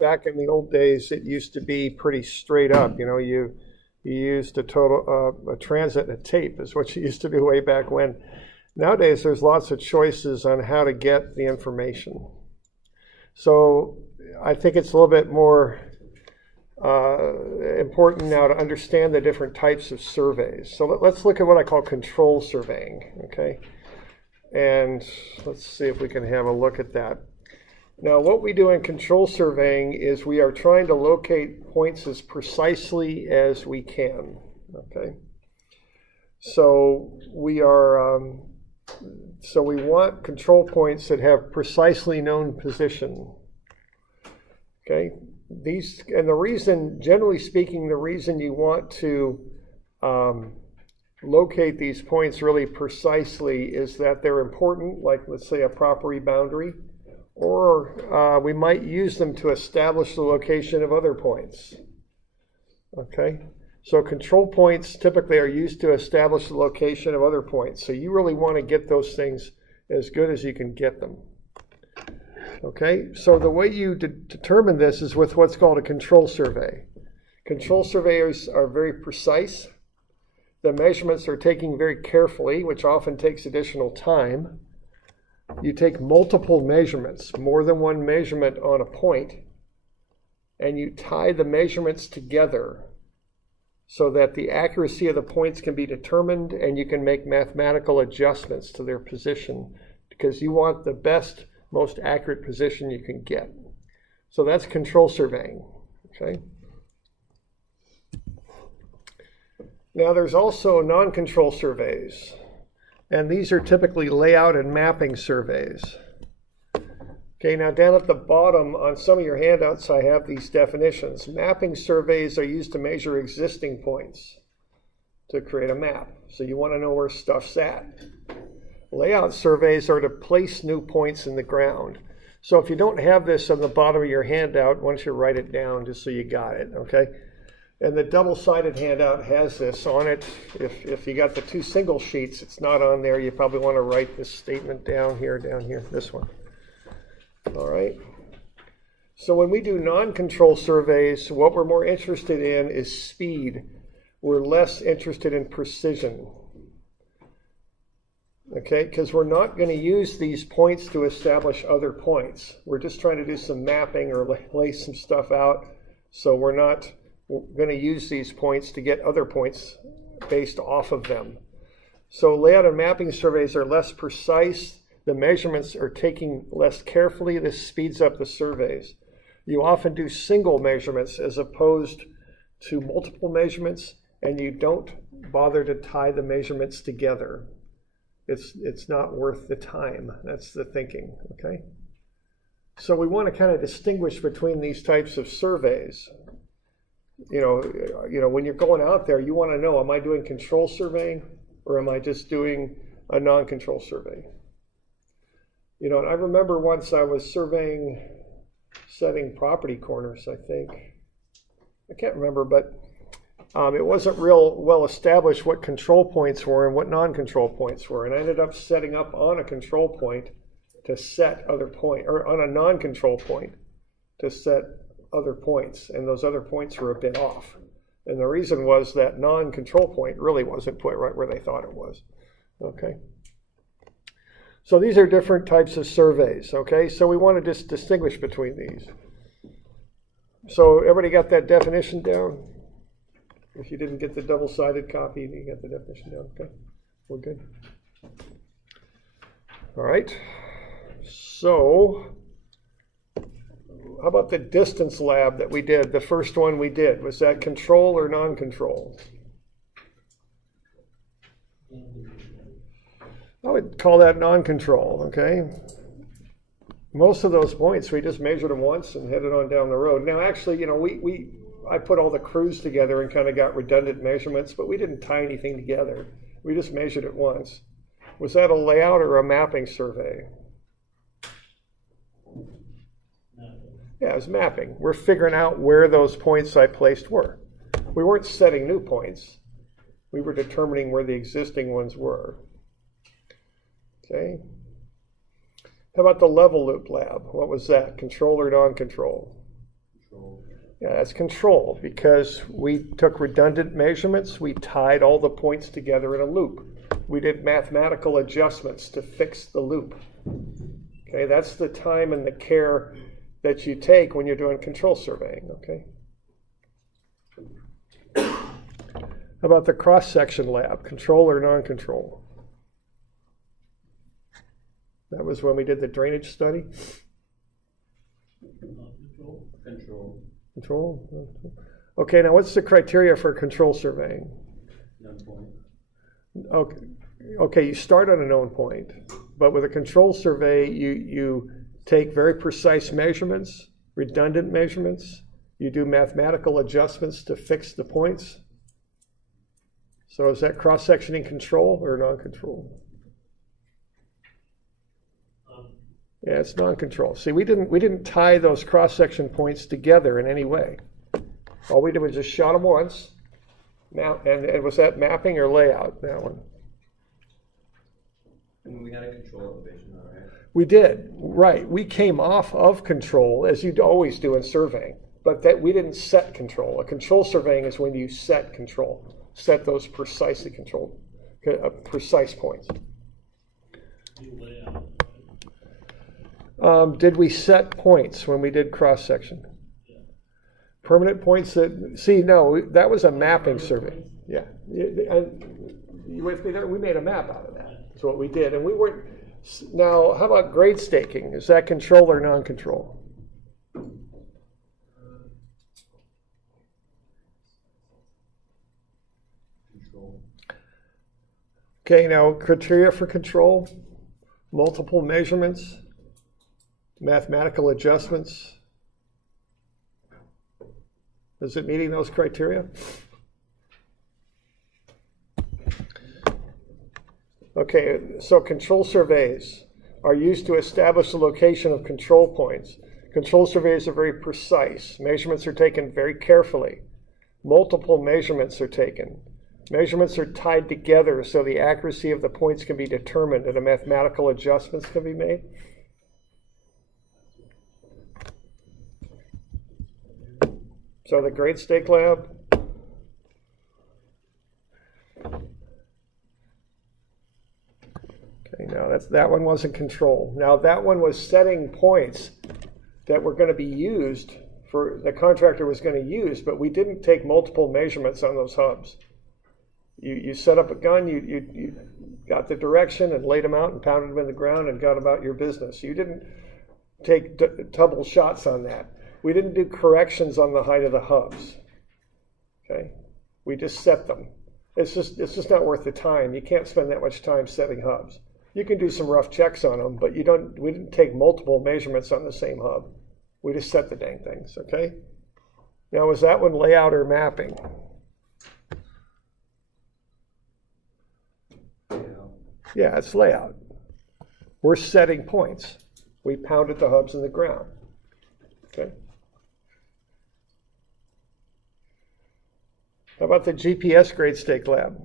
Back in the old days, it used to be pretty straight up. You used a transit and a tape is what you used to do way back when. Nowadays, there's lots of choices on how to get the information. So I think it's a little bit more important now to understand the different types of surveys. So let's look at what I call control surveying, okay? And let's see if we can have a look at that. Now, what we do in control surveying is we are trying to locate points as precisely as we can, okay? So we want control points that have precisely known position, okay? And the reason, generally speaking, the reason you want to locate these points really precisely is that they're important, like let's say a property boundary, or we might use them to establish the location of other points, okay? So control points typically are used to establish the location of other points. So you really want to get those things as good as you can get them. Okay, so the way you determine this is with what's called a control survey. Control surveyors are very precise. The measurements are taken very carefully, which often takes additional time. You take multiple measurements, more than one measurement on a point, and you tie the measurements together so that the accuracy of the points can be determined and you can make mathematical adjustments to their position because you want the best, most accurate position you can get. So that's control surveying, okay? Now there's also non-control surveys, and these are typically layout and mapping surveys. Okay, now down at the bottom on some of your handouts I have these definitions. Mapping surveys are used to measure existing points to create a map. So you want to know where stuff's at. Layout surveys are to place new points in the ground. So if you don't have this on the bottom of your handout, why don't you write it down just so you got it, okay? And the double-sided handout has this on it. If you got the two single sheets, it's not on there. You probably want to write this statement down here, this one. All right. So when we do non-control surveys, what we're more interested in is speed. We're less interested in precision. Okay, because we're not going to use these points to establish other points. We're just trying to do some mapping or lay some stuff out. So we're not going to use these points to get other points based off of them. So layout and mapping surveys are less precise. The measurements are taken less carefully. This speeds up the surveys. You often do single measurements as opposed to multiple measurements, and you don't bother to tie the measurements together. It's not worth the time. That's the thinking, okay? So we want to kind of distinguish between these types of surveys. You know, when you're going out there, you want to know, am I doing control surveying or am I just doing a non-control survey? You know, and I remember once I was setting property corners, I think. I can't remember, but it wasn't real well established what control points were and what non-control points were. And I ended up setting up on a control point to set other point, or on a non-control point to set other points. And those other points were a bit off. And the reason was that non-control point really wasn't put right where they thought it was. Okay. So these are different types of surveys, okay? So we want to just distinguish between these. So everybody got that definition down? If you didn't get the double-sided copy, you got the definition down, okay? We're good. All right. So how about the distance lab that we did? The first one we did, was that control or non-control? I would call that non-control, okay? Most of those points, we just measured them once and headed on down the road. Now, actually, you know, I put all the crews together and kind of got redundant measurements, but we didn't tie anything together. We just measured it once. Was that a layout or a mapping survey? Yeah, it was mapping. We're figuring out where those points I placed were. We weren't setting new points. We were determining where the existing ones were. Okay. How about the level loop lab? What was that? Control or non-control? Control. Yeah, that's control because we took redundant measurements. We tied all the points together in a loop. We did mathematical adjustments to fix the loop. Okay, that's the time and the care that you take when you're doing control surveying, okay? How about the cross-section lab, control or non-control? That was when we did the drainage study. Control. Control? Okay, now what's the criteria for control surveying? Known point. Okay, you start on a known point, but with a control survey, you take very precise measurements, redundant measurements. You do mathematical adjustments to fix the points. So is that cross-sectioning control or non-control? Yeah, it's non-control. See, we didn't tie those cross-section points together in any way. All we did was just shot them once. And was that mapping or layout, that one? And we had a control elevation, all right? We did, right. We came off of control, as you'd always do in surveying, but that we didn't set control. A control surveying is when you set control, set those precisely controlled, precise points. Did we set points when we did cross-section? Permanent points that, see, no, that was a mapping survey. Yeah. You with me there? We made a map out of that. That's what we did. And we weren't, now, how about grade staking? Is that control or non-control? Control. Okay, now criteria for control, multiple measurements, mathematical adjustments. Is it meeting those criteria? Okay, so control surveys are used to establish the location of control points. Control surveys are very precise. Measurements are taken very carefully. Multiple measurements are taken. Measurements are tied together so the accuracy of the points can be determined and mathematical adjustments can be made. So the grade stake lab. Okay, now that one wasn't control. Now that one was setting points that were going to be used for the contractor was going to use, but we didn't take multiple measurements on those hubs. You set up a gun, you got the direction and laid them out and pounded them in the ground and got about your business. You didn't take double shots on that. We didn't do corrections on the height of the hubs. Okay, we just set them. It's just not worth the time. You can't spend that much time setting hubs. You can do some rough checks on them, but we didn't take multiple measurements on the same hub. We just set the dang things. Okay. Now, was that one layout or mapping? Yeah, it's layout. We're setting points. We pounded the hubs in the ground. Okay. How about the GPS grade stake lab?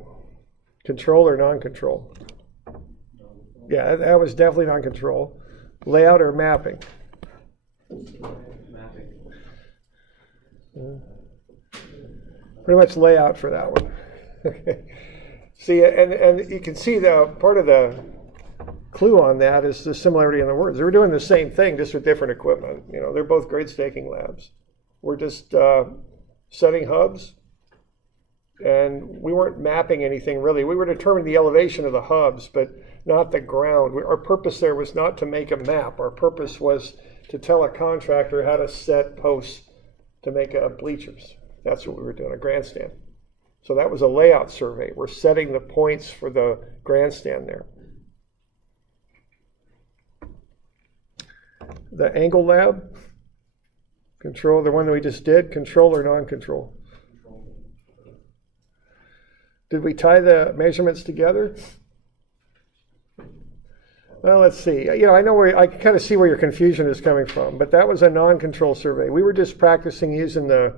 Control or non-control? Yeah, that was definitely non-control. Layout or mapping? Mapping. Pretty much layout for that one. See, and you can see part of the clue on that is the similarity in the words. They were doing the same thing, just with different equipment. You know, they're both grade staking labs. We're just setting hubs, and we weren't mapping anything really. We were determining the elevation of the hubs, but not the ground. Our purpose there was not to make a map. Our purpose was to tell a contractor how to set posts to make bleachers. That's what we were doing, a grandstand. So that was a layout survey. We're setting the points for the grandstand there. The angle lab, control, the one that we just did, control or non-control? Did we tie the measurements together? Well, let's see. You know, I can kind of see where your confusion is coming from, but that was a non-control survey. We were just practicing using the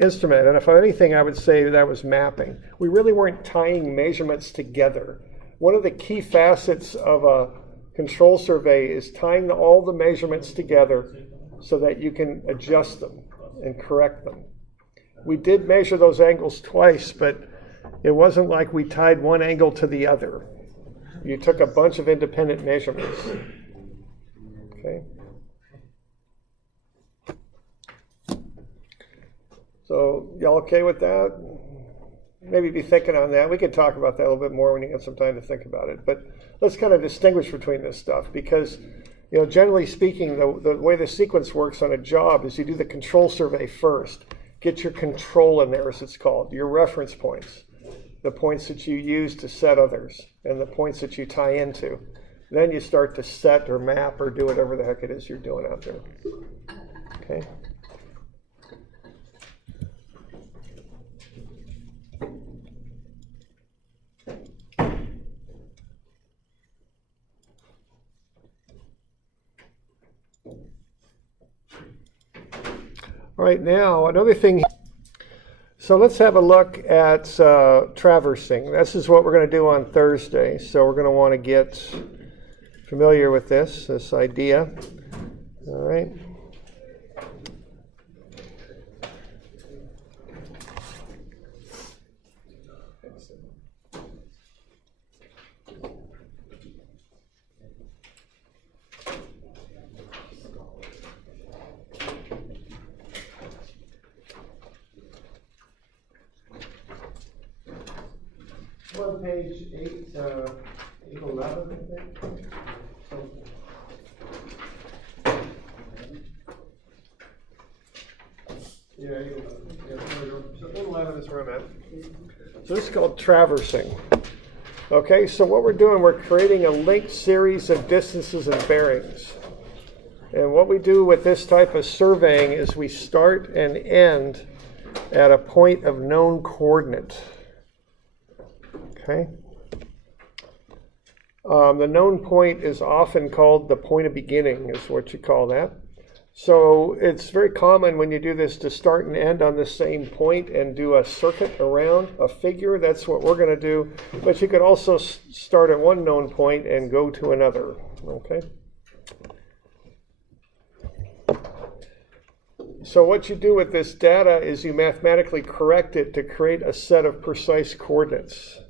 instrument, and if anything, I would say that was mapping. We really weren't tying measurements together. One of the key facets of a Control survey is tying all the measurements together so that you can adjust them and correct them. We did measure those angles twice, but it wasn't like we tied one angle to the other. You took a bunch of independent measurements. Okay. So y'all okay with that? Maybe be thinking on that. We could talk about that a little bit more when you get some time to think about it. But let's kind of distinguish between this stuff because, you know, generally speaking, the way the sequence works on a job is you do the control survey first. Get your control in there, as it's called, your reference points, the points that you use to set others, and the points that you tie into. Then you start to set or map or do whatever the heck it is you're doing out there. Okay. All right, now another thing. So let's have a look at traversing. This is what we're going to do on Thursday. So we're going to want to get familiar with this idea. All right. On page 811, I think. Yeah, 811. Yeah, so 811 is where I'm at. So this is called traversing. Okay, so what we're doing, we're creating a linked series of distances and bearings. And what we do with this type of surveying is we start and end at a point of known coordinate. Okay. The known point is often called the point of beginning, is what you call that. So it's very common when you do this to start and end on the same point and do a circuit around a figure. That's what we're going to do. But you could also start at one known point and go to another. Okay. So what you do with this data is you mathematically correct it to create a set of precise coordinates.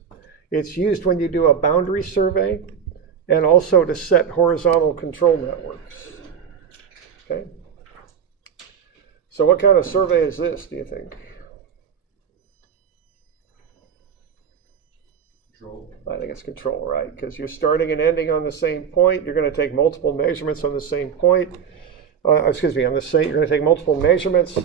It's used when you do a boundary survey and also to set horizontal control networks. Okay. So what kind of survey is this, do you think? Control. I think it's control, right? Because you're starting and ending on the same point. You're going to take multiple measurements on the same point. You're going to take multiple measurements.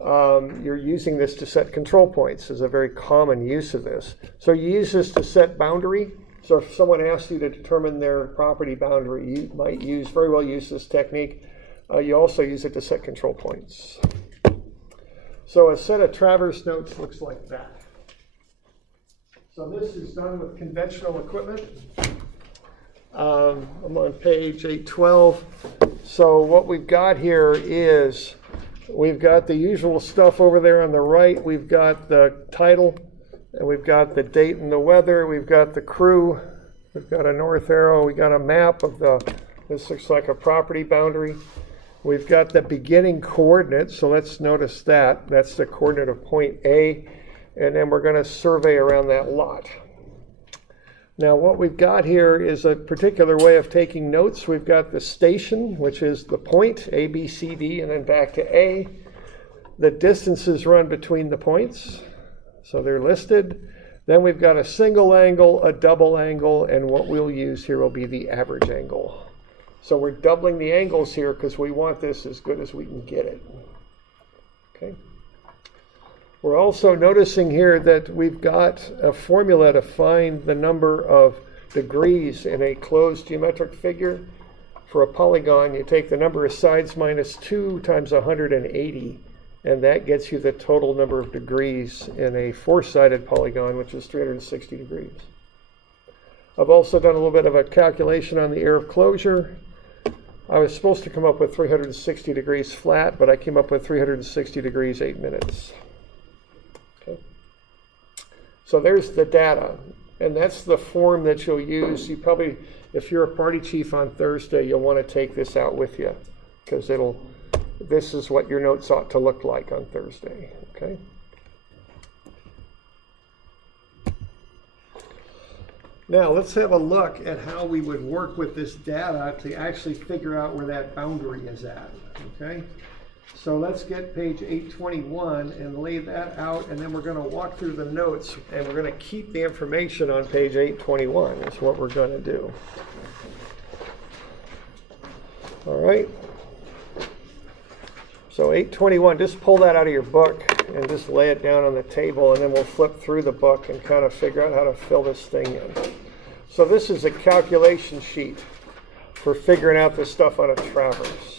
You're using this to set control points is a very common use of this. So you use this to set boundary. So if someone asks you to determine their property boundary, you might very well use this technique. You also use it to set control points. So a set of traverse notes looks like that. So this is done with conventional equipment. I'm on page 812. So what we've got here is we've got the usual stuff over there on the right. We've got the title, and we've got the date and the weather. We've got the crew. We've got a north arrow. We got a map of this looks like a property boundary. We've got the beginning coordinate, so let's notice that. That's the coordinate of point A, and then we're going to survey around that lot. Now what we've got here is a particular way of taking notes. We've got the station, which is the point, A, B, C, D, and then back to A. The distances run between the points, so they're listed. Then we've got a single angle, a double angle, and what we'll use here will be the average angle. So we're doubling the angles here because we want this as good as we can get it. Okay. We're also noticing here that we've got a formula to find the number of degrees in a closed geometric figure. For a polygon, you take the number of sides minus 2 times 180, and that gets you the total number of degrees in a four-sided polygon, which is 360 degrees. I've also done a little bit of a calculation on the area of closure. I was supposed to come up with 360 degrees flat, but I came up with 360 degrees 8 minutes. Okay. So there's the data, and that's the form that you'll use. if you're a party chief on Thursday, you'll want to take this out with you, because this is what your notes ought to look like on Thursday, okay? Now, let's have a look at how we would work with this data to actually figure out where that boundary is at, okay? So let's get page 821 and lay that out, and then we're going to walk through the notes, and we're going to keep the information on page 821 is what we're going to do. All right? So 821, just pull that out of your book and just lay it down on the table, and then we'll flip through the book and kind of figure out how to fill this thing in. So this is a calculation sheet for figuring out this stuff on a traverse.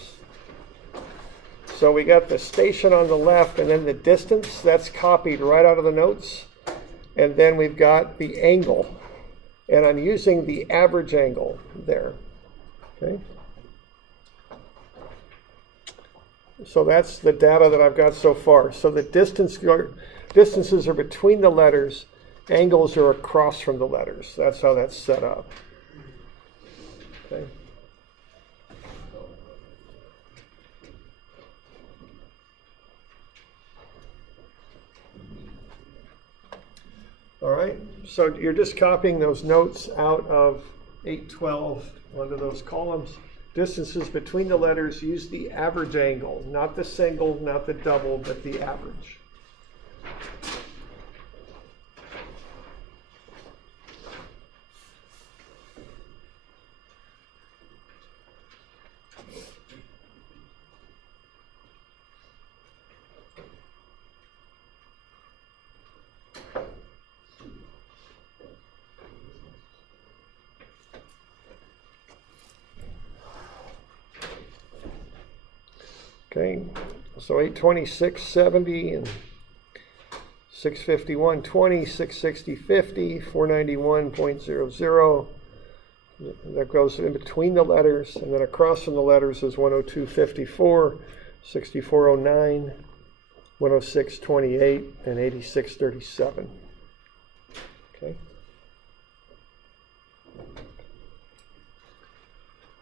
So we got the station on the left, and then the distance, that's copied right out of the notes. And then we've got the angle, and I'm using the average angle there, okay? So that's the data that I've got so far. So the distances are between the letters, angles are across from the letters. That's how that's set up. Okay. All right, so you're just copying those notes out of 812 onto those columns. Distances between the letters, use the average angle, not the single, not the double, but the average. Okay, so 826.70 and 651.20, 660.50, 491.00. That goes in between the letters, and then across from the letters is 102.54, 64.09, 106.28, and 86.37. Okay.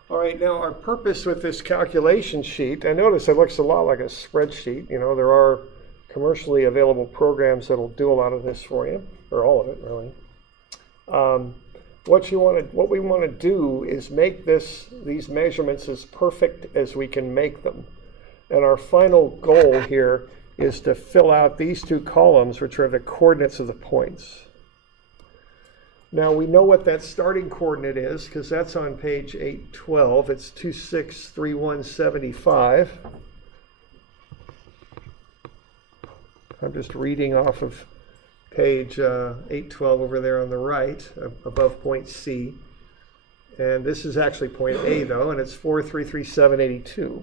All right, now our purpose with this calculation sheet, I notice it looks a lot like a spreadsheet. You know, there are commercially available programs that'll do a lot of this for you, or all of it, really. What we want to do is make these measurements as perfect as we can make them. And our final goal here is to fill out these two columns, which are the coordinates of the points. Now we know what that starting coordinate is, because that's on page 812. It's 263175. I'm just reading off of page 812 over there on the right, above point C. And this is actually point A, though, and it's 433782.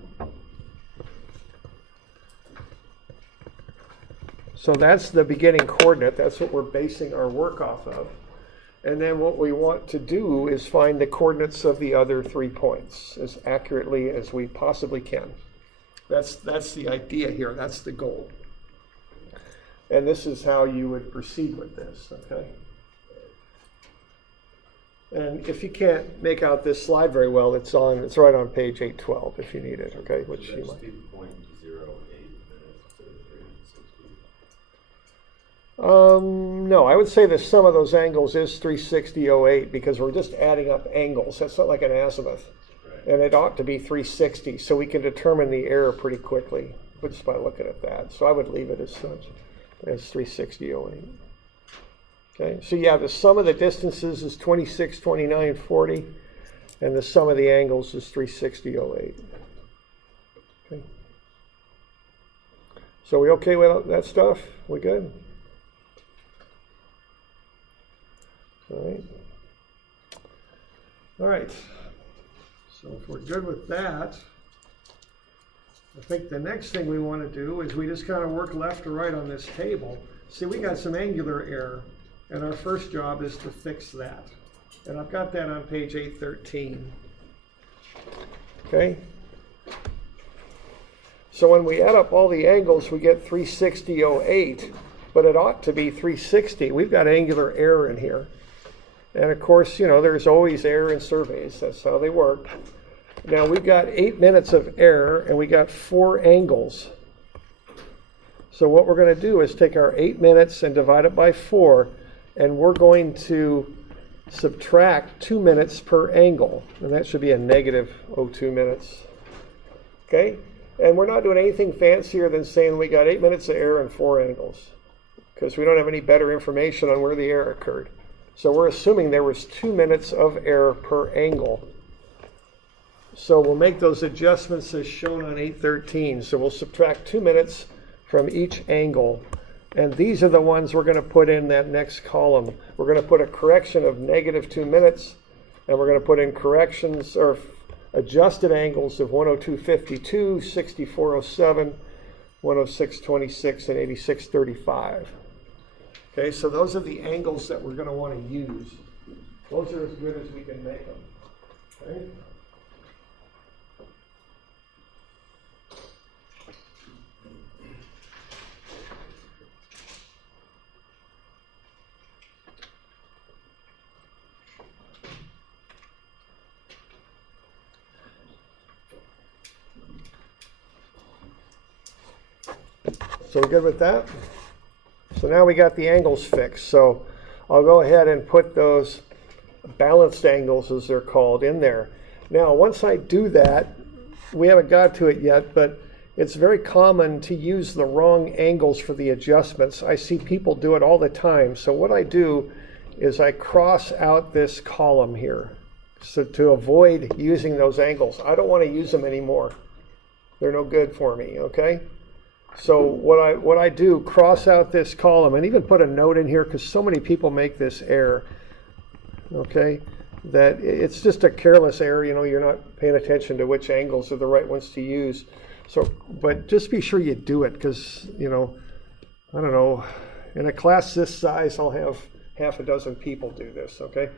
So that's the beginning coordinate. That's what we're basing our work off of. And then what we want to do is find the coordinates of the other 3 points as accurately as we possibly can. That's the idea here. That's the goal. And this is how you would proceed with this, okay? And if you can't make out this slide very well, it's right on page 812 if you need it, okay? Which you might. No, I would say the sum of those angles is 360.08 because we're just adding up angles. That's not like an azimuth. Right. And it ought to be 360, so we can determine the error pretty quickly just by looking at that. So I would leave it as such, as 360.08. Okay, so yeah, the sum of the distances is 2629.40, and the sum of the angles is 360.08. Okay. So we okay with that stuff? We good? All right, so if we're good with that, I think the next thing we want to do is we just kind of work left to right on this table. See, we got some angular error, and our first job is to fix that. And I've got that on page 813. Okay? So when we add up all the angles, we get 360.08, but it ought to be 360. We've got angular error in here. And of course, you know, there's always error in surveys. That's how they work. Now we've got 8 minutes of error and we got 4 angles. So what we're going to do is take our 8 minutes and divide it by 4, and we're going to subtract 2 minutes per angle. And that should be a negative 0.2 minutes. Okay? And we're not doing anything fancier than saying we got 8 minutes of error and 4 angles, because we don't have any better information on where the error occurred. So we're assuming there was 2 minutes of error per angle. So we'll make those adjustments as shown on 813. So we'll subtract 2 minutes from each angle. And these are the ones we're going to put in that next column. We're going to put a correction of negative 2 minutes, and we're going to put in corrections or adjusted angles of 102.52, 64.07, 106.26, and 86.35. Okay, so those are the angles that we're going to want to use. Those are as good as we can make them. Okay? So we're good with that? So now we got the angles fixed. So I'll go ahead and put those balanced angles, as they're called, in there. Now, once I do that, we haven't got to it yet, but it's very common to use the wrong angles for the adjustments. I see people do it all the time. So what I do is I cross out this column here, so to avoid using those angles. I don't want to use them anymore. They're no good for me, okay? So what I do, cross out this column and even put a note in here, because so many people make this error, okay, that it's just a careless error. You know, you're not paying attention to which angles are the right ones to use. So, but just be sure you do it, because, you know, I don't know, in a class this size, I'll have half a dozen people do this, okay?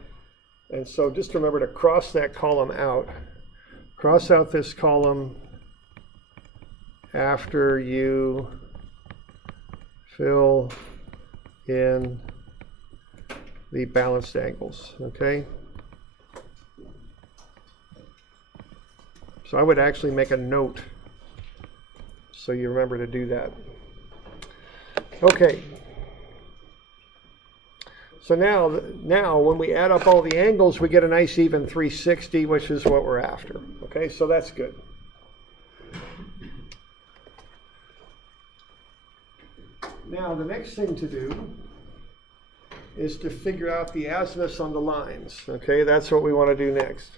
And so just remember to cross that column out. Cross out this column after you fill in the balanced angles, okay? So I would actually make a note so you remember to do that. Okay. So now when we add up all the angles, we get a nice even 360, which is what we're after. Okay, so that's good. Now, the next thing to do is to figure out the azimuths on the lines. Okay, that's what we want to do next.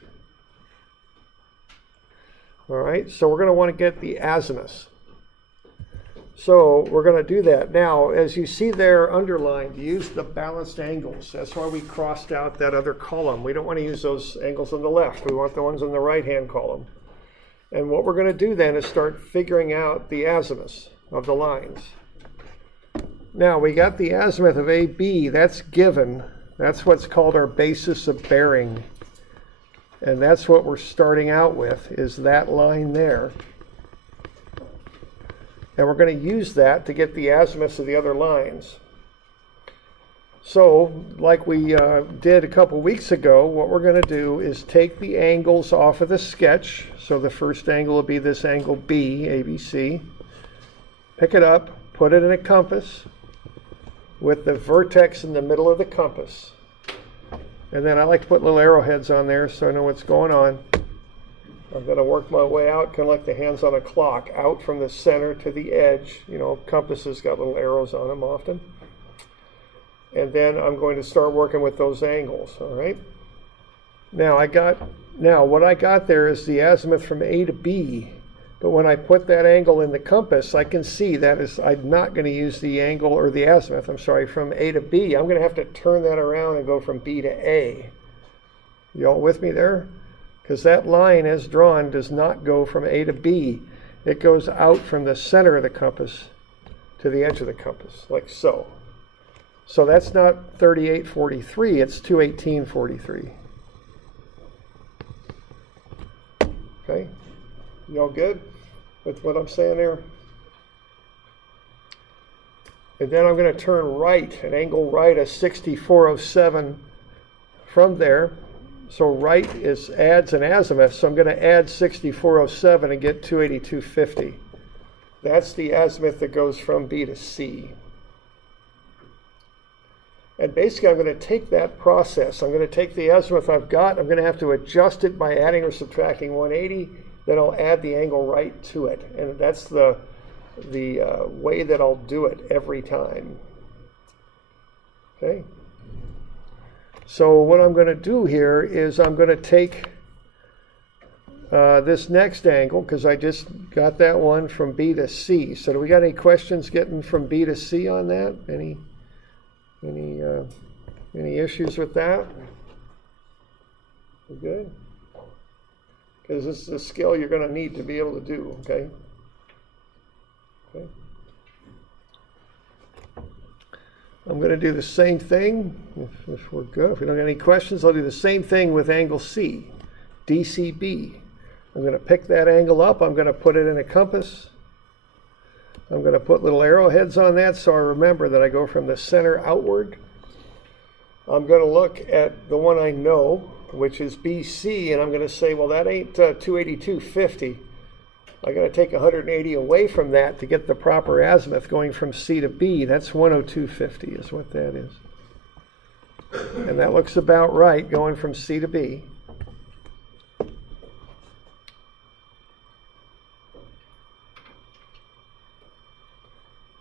All right, so we're going to want to get the azimuths. So we're going to do that. Now, as you see there underlined, use the balanced angles. That's why we crossed out that other column. We don't want to use those angles on the left. We want the ones on the right-hand column. And what we're going to do then is start figuring out the azimuths of the lines. Now, we got the azimuth of AB. That's given. That's what's called our basis of bearing. And that's what we're starting out with, is that line there. And we're going to use that to get the azimuths of the other lines. So, like we did a couple weeks ago, what we're going to do is take the angles off of the sketch. So the first angle will be this angle B, ABC. Pick it up, put it in a compass with the vertex in the middle of the compass. And then I like to put little arrowheads on there so I know what's going on. I'm going to work my way out, kind of like the hands on a clock, out from the center to the edge. You know, compasses got little arrows on them often. And then I'm going to start working with those angles, all right? Now what I got there is the azimuth from A to B. But when I put that angle in the compass, I can see that is, I'm not going to use the angle, or the azimuth, I'm sorry, from A to B. I'm going to have to turn that around and go from B to A. You all with me there? Because that line as drawn does not go from A to B. It goes out from the center of the compass to the edge of the compass, like so. So that's not 38.43, it's 218.43. Okay? You all good with what I'm saying there? And then I'm going to turn right, an angle right of 64.07 from there, so right adds an azimuth, so I'm going to add 6407 and get 282.50. That's the azimuth that goes from B to C. And basically I'm going to take that process. I'm going to take the azimuth I've got, I'm going to have to adjust it by adding or subtracting 180, then I'll add the angle right to it. And that's the way that I'll do it every time. Okay? So what I'm going to do here is I'm going to take this next angle, because I just got that one from B to C. So do we got any questions getting from B to C on that? Any issues with that? We good? Because this is a skill you're going to need to be able to do, okay? Okay. I'm going to do the same thing, if we're good. If we don't have any questions, I'll do the same thing with angle C, DCB. I'm going to pick that angle up. I'm going to put it in a compass. I'm going to put little arrowheads on that so I remember that I go from the center outward. I'm going to look at the one I know, which is BC, and I'm going to say, well, that ain't 282.50. I got to take 180 away from that to get the proper azimuth going from C to B. That's 102.50 is what that is. And that looks about right going from C to B.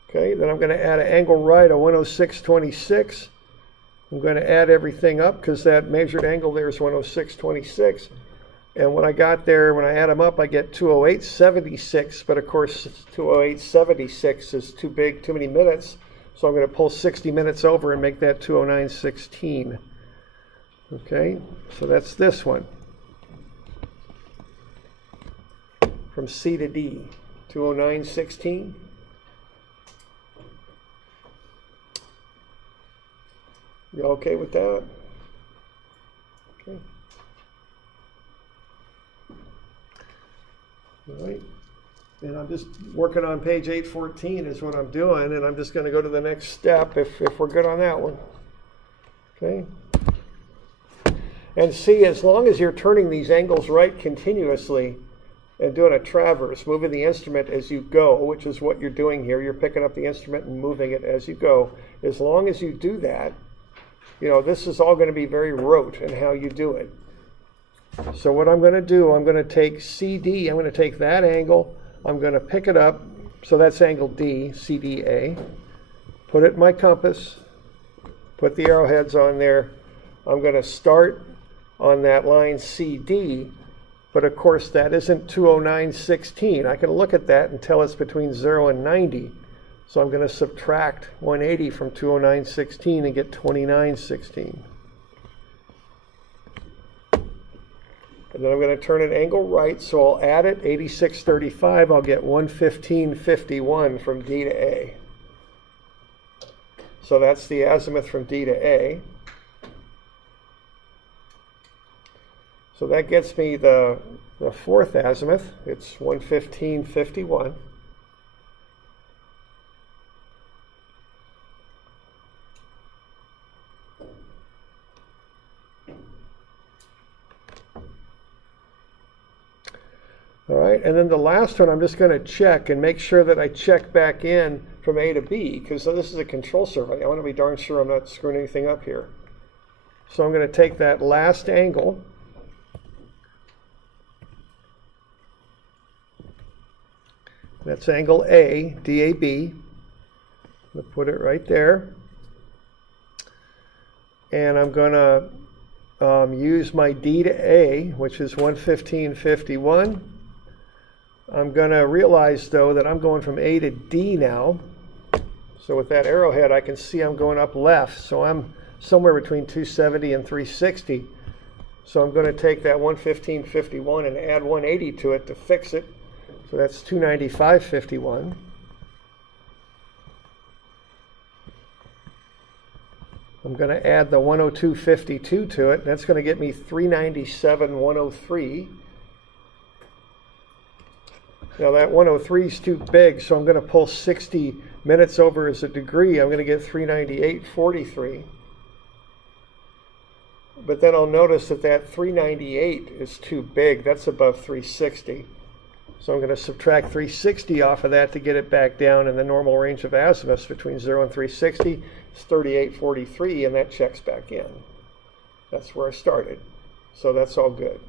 Okay, then I'm going to add an angle right of 106.26. I'm going to add everything up because that measured angle there is 106.26. And when I got there, when I add them up, I get 208.76. But of course, 208.76 is too big, too many minutes. So I'm going to pull 60 minutes over and make that 209.16. Okay, so that's this one. From C to D, 209.16. You okay with that? Okay. All right. And I'm just working on page 814 is what I'm doing, and I'm just going to go to the next step if we're good on that one. Okay. And see, as long as you're turning these angles right continuously and doing a traverse, moving the instrument as you go, which is what you're doing here, you're picking up the instrument and moving it as you go. As long as you do that, you know, this is all going to be very rote in how you do it. So what I'm going to do, I'm going to take CD, I'm going to take that angle, I'm going to pick it up, so that's angle D, CDA, put it in my compass, put the arrowheads on there. I'm going to start on that line CD, but of course that isn't 209.16. I can look at that and tell it's between 0 and 90. So I'm going to subtract 180 from 209.16 and get 29.16. And then I'm going to turn an angle right, so I'll add it, 86.35. I'll get 115.51 from D to A. So that's the azimuth from D to A. So that gets me the fourth azimuth. It's 115.51. All right, and then the last one I'm just going to check and make sure that I check back in from A to B, because this is a control survey. I want to be darn sure I'm not screwing anything up here. So I'm going to take that last angle, that's angle A, DAB. I'm going to put it right there. And I'm going to use my D to A, which is 115.51. I'm going to realize, though, that I'm going from A to D now. So with that arrowhead, I can see I'm going up left. So I'm somewhere between 270 and 360. So I'm going to take that 115.51 and add 180 to it to fix it. So that's 295.51. I'm going to add the 102.52 to it. That's going to get me 397.103. Now that 103 is too big, so I'm going to pull 60 minutes over as a degree. I'm going to get 398.43. But then I'll notice that that 398 is too big. That's above 360. So I'm going to subtract 360 off of that to get it back down in the normal range of azimuths between 0 and 360. It's 3843, and that checks back in. That's where I started. So that's all good.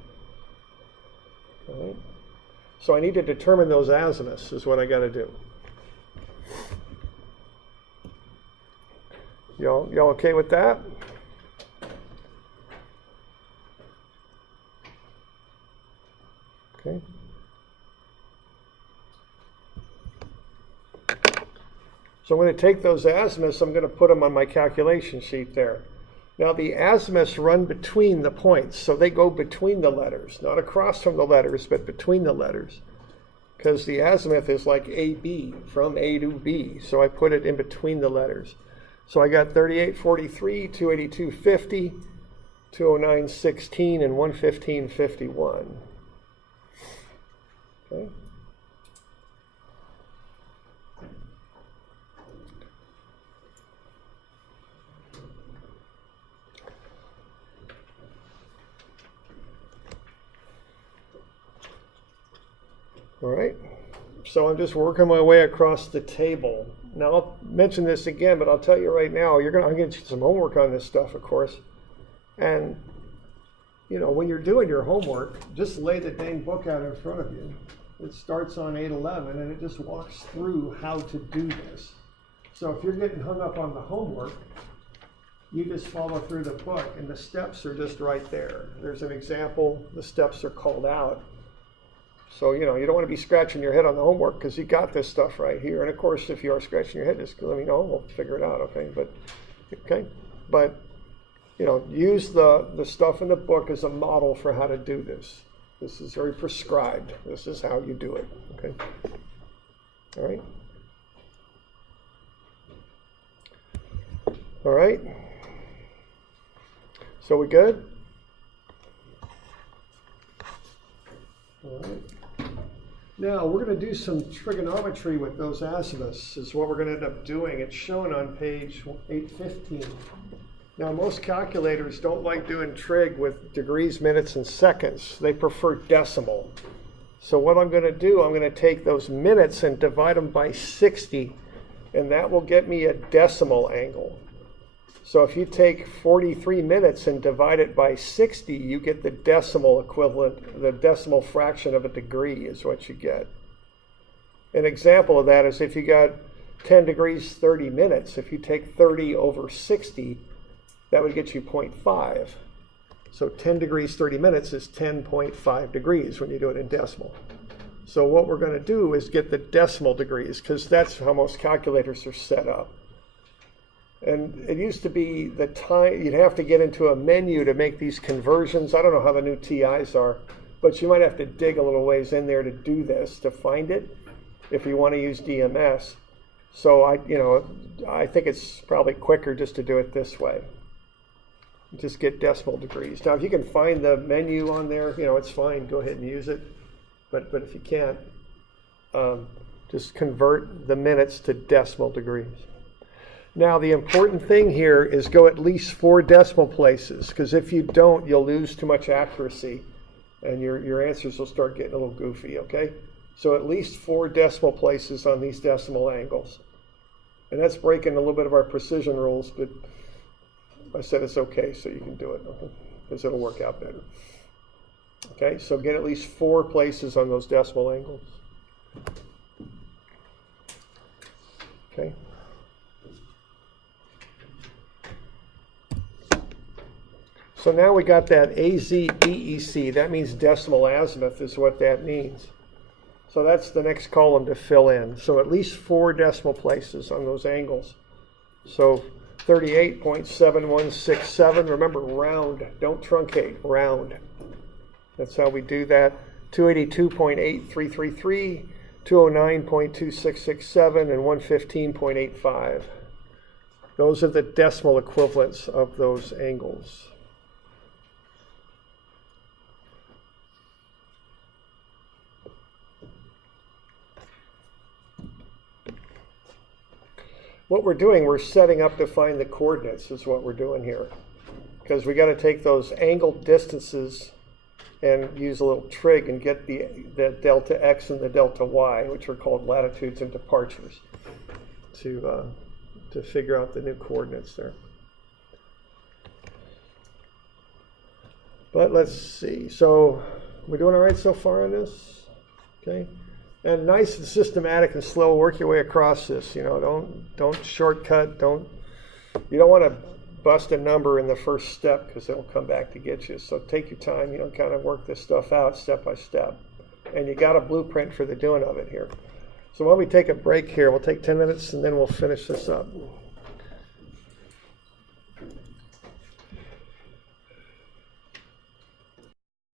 All right. So I need to determine those azimuths is what I got to do. Y'all okay with that? Okay. So I'm going to take those azimuths, I'm going to put them on my calculation sheet there. Now the azimuths run between the points, so they go between the letters, not across from the letters, but between the letters. Because the azimuth is like AB, from A to B, so I put it in between the letters. So I got 3843, 282.50, 209.16, and 115.51. Okay. All right, so I'm just working my way across the table. Now I'll mention this again, but I'll tell you right now, I'm going to get you some homework on this stuff, of course. And, you know, when you're doing your homework, just lay the dang book out in front of you. It starts on 811, and it just walks through how to do this. So if you're getting hung up on the homework, you just follow through the book, and the steps are just right there. There's an example. The steps are called out. So, you know, you don't want to be scratching your head on the homework because you got this stuff right here. And of course, if you are scratching your head, just let me know. We'll figure it out, okay? But you know, use the stuff in the book as a model for how to do this. This is very prescribed. This is how you do it, okay? All right? All right? So we good? All right. Now, we're going to do some trigonometry with those azimuths is what we're going to end up doing. It's shown on page 815. Now, most calculators don't like doing trig with degrees, minutes, and seconds. They prefer decimal. So what I'm going to do, I'm going to take those minutes and divide them by 60, and that will get me a decimal angle. So if you take 43 minutes and divide it by 60, you get the decimal equivalent, the decimal fraction of a degree is what you get. An example of that is if you got 10 degrees, 30 minutes, if you take 30 over 60, that would get you 0.5. So 10 degrees, 30 minutes is 10.5 degrees when you do it in decimal. So what we're going to do is get the decimal degrees because that's how most calculators are set up. And it used to be the time, you'd have to get into a menu to make these conversions. I don't know how the new TIs are, but you might have to dig a little ways in there to do this, to find it, if you want to use DMS. So I think it's probably quicker just to do it this way. Just get decimal degrees. Now, if you can find the menu on there, it's fine. Go ahead and use it. But if you can't, just convert the minutes to decimal degrees. Now, the important thing here is go at least 4 decimal places, because if you don't, you'll lose too much accuracy, and your answers will start getting a little goofy, okay? So at least 4 decimal places on these decimal angles. And that's breaking a little bit of our precision rules, but I said it's okay, so you can do it, okay? Because it'll work out better. Okay, so get at least 4 places on those decimal angles. Okay. So now we got that AZBEC. That means decimal azimuth is what that means. So that's the next column to fill in. So at least 4 decimal places on those angles. So 38.7167. Remember, round. Don't truncate. Round. That's how we do that. 282.8333, 209.2667, and 115.85. Those are the decimal equivalents of those angles. What we're doing, we're setting up to find the coordinates is what we're doing here. because we got to take those angled distances and use a little trig and get the delta x and the delta y, which are called latitudes and departures, to figure out the new coordinates there. But let's see. So we're doing all right so far on this, okay? And nice and systematic and slow. Work your way across this. You know, don't shortcut. You don't want to bust a number in the first step because it'll come back to get you. So take your time. You know, kind of work this stuff out step by step. And you got a blueprint for the doing of it here. So while we take a break here, we'll take 10 minutes and then we'll finish this up.